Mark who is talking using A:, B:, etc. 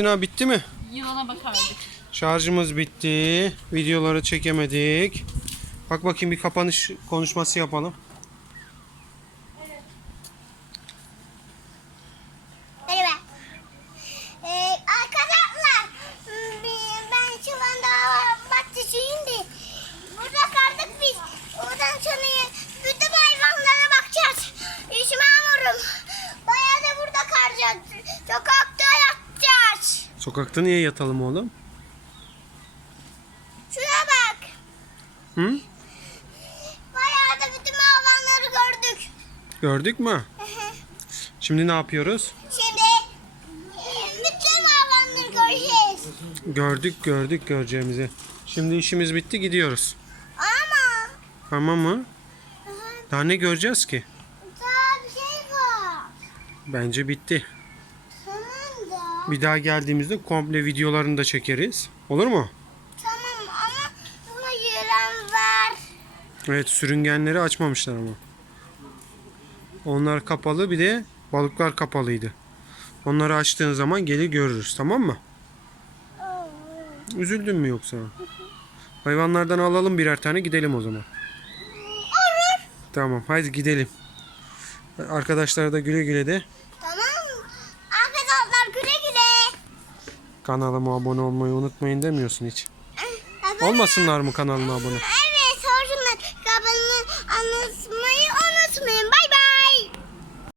A: Sina bitti mi?
B: Yılana bakardık.
A: Şarjımız bitti. Videoları çekemedik. Bak bakayım, bir kapanış konuşması yapalım.
C: Merhaba. Arkadaşlar, ben şu anda bahçesiyim de burada kaldık biz. Oradan sonra bütün hayvanlara bakacağız. İşime amurum. Bayağı da burada kalacağız. Sokakta yatacağız.
A: Sokakta niye yatalım oğlum?
C: Şuna bak.
A: Hı?
C: Bayağı da bütün hayvanları gördük.
A: Gördük mü? Şimdi ne yapıyoruz?
C: Şimdi bütün hayvanları göreceğiz.
A: Gördük göreceğimizi. Şimdi işimiz bitti, gidiyoruz.
C: Ama
A: Tamam mı? Daha ne göreceğiz ki?
C: daha bir şey var.
A: Bence bitti.
C: Tamam da.
A: Bir daha geldiğimizde komple videolarını da çekeriz. Olur mu?
C: Tamam ama buna yılan var.
A: Evet, sürüngenleri açmamışlar ama. Onlar kapalı, bir de balıklar kapalıydı. Onları açtığın zaman gelir görürüz, tamam mı? Üzüldün mü yoksa? Hayvanlardan alalım birer tane, gidelim o zaman.
C: Olur.
A: Tamam, hadi gidelim. Arkadaşlara da güle güle de.
C: Tamam. Arkadaşlar güle güle.
A: Kanalıma abone olmayı unutmayın demiyorsun hiç.
C: Abone-
A: Olmasınlar mı kanalıma abone?